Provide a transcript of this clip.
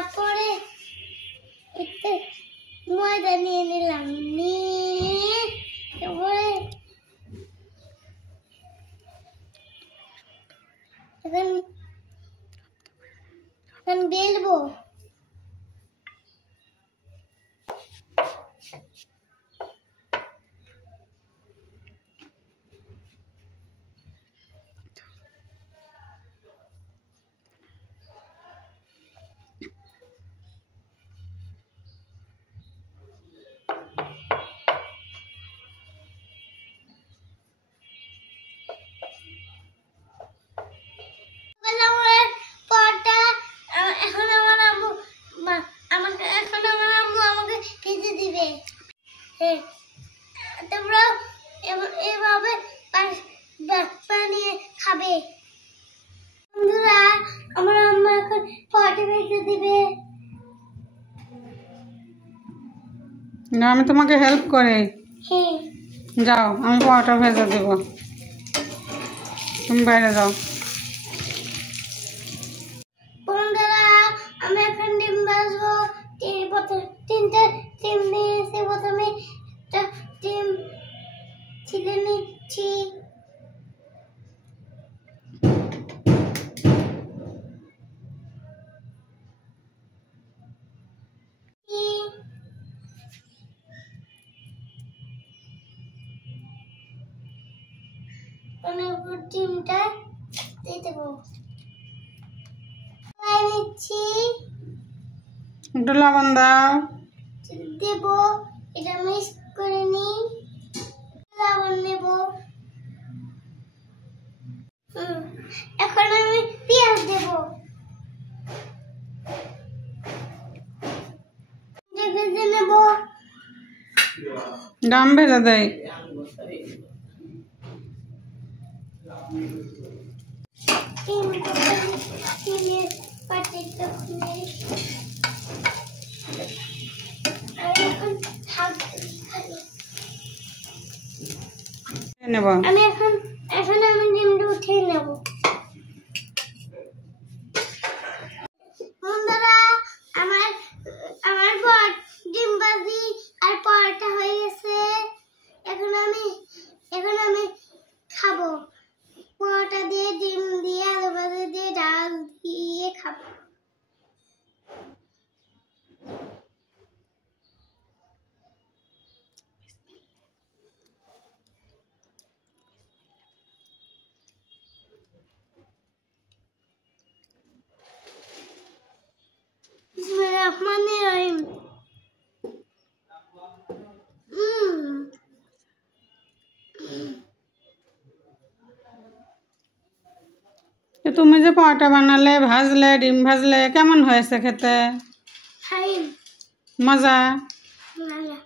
তারপরে একটু ময়দা নিয়ে নিলাম, নিয়ে তারপরে এখন বেলবো। তোমরা এভাবে বানিয়ে খাবে। বন্ধুরা, আমার আম্মা এখন পরোটা ভেজে দিবে। না, আমি তোমাকে হেল্প করে। হ্যাঁ, যাও, আমি পরোটা ভেজে দেব, তুমি বাইরে যাও। বন্ধুরা, আমি এখন ডিম ভাজবো। তিনটে ডিম নিয়েছি, প্রথমে একটা ডিম ছিলে নিচ্ছি। ডিমটা দিয়ে দেবো, নিচ্ছি, একটু লবণ দাও, দেব, এটা মিক্স করে নিই, লবণ নেব। এখন আমি পেঁয়াজ দেব, ভেজে নেব। ডাম ভেজে দেয়। আমি এখন আমি ডিমটা উঠিয়ে নেব। বন্ধুরা, আমার ডিম ভাজি আর পরোটা হয়ে গেছে। এখন আমি খাবো। পরোটা দিয়ে, ডিম দিয়ে, আলু ভাজি দিয়ে, ডাল দিয়ে খাবো। বিসমিল্লাহির রহমানির রহিম। তুমি যে পরোটা বানালে, ভাজলে, ডিম ভাজলে, কেমন হয়েছে খেতে? মজা? মজা।